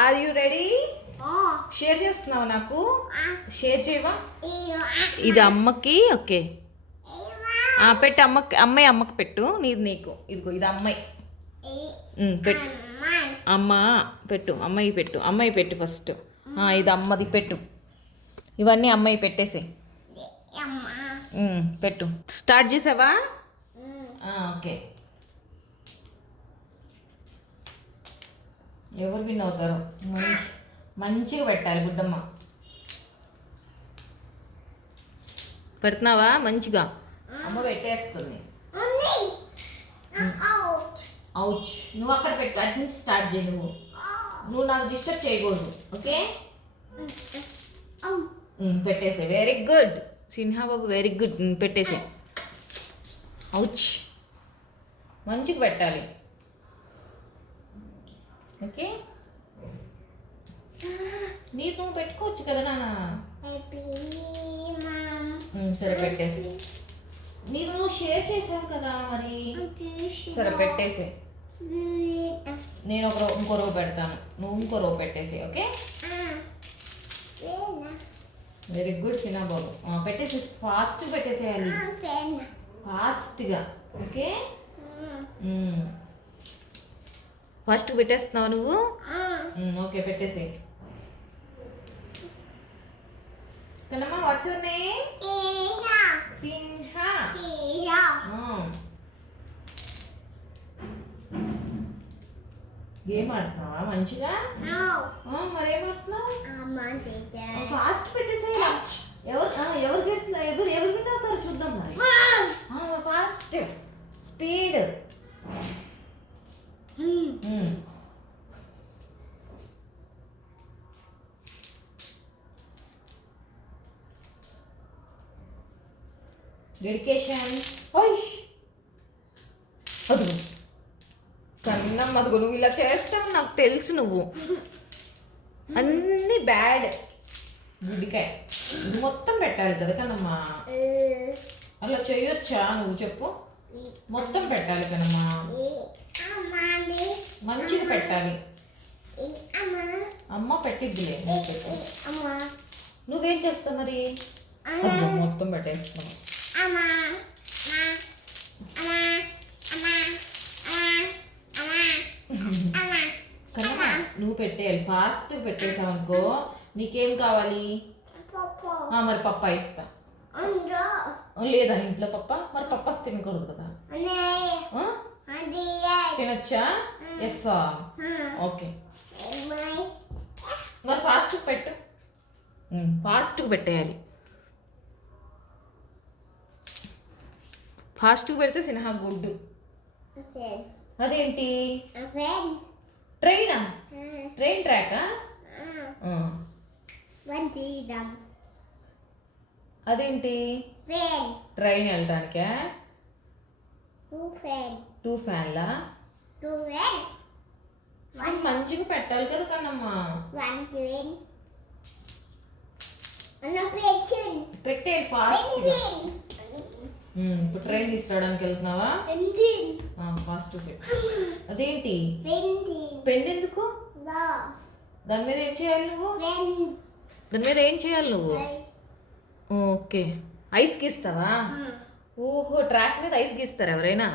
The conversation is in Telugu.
Are you ready? షేర్ చేస్తున్నావు నాకు? షేర్ చేయవా? ఇది అమ్మకి. ఓకే పెట్టు. అమ్మకి పెట్టు. నీది నీకు. ఇదిగో ఇది అమ్మాయి. పెట్టు. అమ్మ పెట్టు. అమ్మాయి పెట్టు ఫస్ట్. ఇది అమ్మది పెట్టు. ఇవన్నీ అమ్మాయి పెట్టేసే. పెట్టు. స్టార్ట్ చేసావా? ఓకే. ఎవరు విన్ అవుతారు? మంచిగా పెట్టాలి గుడ్డమ్మ. పెడుతున్నావా మంచిగా? అమ్మ పెట్టేస్తుంది. అవుచ్. నువ్వు అక్కడ పెట్టు. అటు నుంచి స్టార్ట్ చేయి. నువ్వు నాకు డిస్టర్బ్ చేయకూడదు. ఓకే పెట్టేసే. వెరీ గుడ్ సిన్హా బాబు, వెరీ గుడ్. పెట్టేసే. అవుచ్. మంచిగా పెట్టాలి. ఓకే నువ్వు పెట్టుకోవచ్చు కదా నాన్న. సరే పెట్టేసి. నువ్వు షేర్ చేసావు కదా మరి. సరే పెట్టేసి. నేను ఇంకో రో పెడతాను, నువ్వు ఇంకో రో పెట్టేసి. ఓకే వెరీ గుడ్ సినా బాబు. పెట్టేసి ఫాస్ట్గా పెట్టేసేయాలి. ఫాస్ట్గా. ఓకే ఫస్ట్ పెట్టేస్తున్నావు నువ్వు. ఓకే పెట్టేసి. Kannamma what's your name? Sinha. Game ఆడుతున్నావా మంచిగా? మరేం ఆడుతున్నావు? ఫాస్ట్ పెట్టేసే. ఎవరు విన్ అవుతారు చూద్దాం మరి. Fast speed. డెడికేషన్. అదుగు కన్నమ్మ, అదుగు. నువ్వు ఇలా చేస్తావు నాకు తెలుసు. నువ్వు అన్నీ బ్యాడ్. గుడ్డికాయ ఇది మొత్తం పెట్టాలి కదా కన్నమ్మా. అలా చేయొచ్చా? నువ్వు చెప్పు. మొత్తం పెట్టాలి కన్నమ్మా. మంచిగా పెట్టాలి. అమ్మ పెట్టిద్దిలే. నువ్వేం చేస్తావు మరి? మొత్తం పెట్టేస్తావు. కన్నమ్మా నువ్వు పెట్టేయాలి. ఫాస్ట్ పెట్టేసావు అనుకో. నీకేం కావాలి? మరి పప్ప ఇస్తా. లేదా ఇంట్లో పప్ప? మరి పప్ప తినకూడదు కదా. తినొచ్చా? ఎస్. ఓకే మరి ఫాస్ట్గా పెట్టు. ఫాస్ట్గా పెట్టేయాలి. ఫాస్ట్గా పెడితే సిన్హా గుడ్డు. అదేంటి? ట్రైనా? ట్రైన్ ట్రాకా? అదేంటి? ట్రైన్ వెళ్ళటానికా? 2 ఫ్యాన్లా? మంచిగా పెట్టాలి కదా కన్నమ్మా. పెట్టేది ఫాస్ట్. ఇప్పుడు ట్రైన్ తీసుకురావడానికి వెళ్తున్నావా? ఫాస్ట్. అదేంటి? పెన్ ఎందుకు? దాని మీద ఏం చేయాలి నువ్వు? దాని మీద ఏం చేయాలి నువ్వు? ఓకే ఐస్ గీస్తావా? ఓహో ట్రాక్ మీద ఐస్ గీస్తారా ఎవరైనా?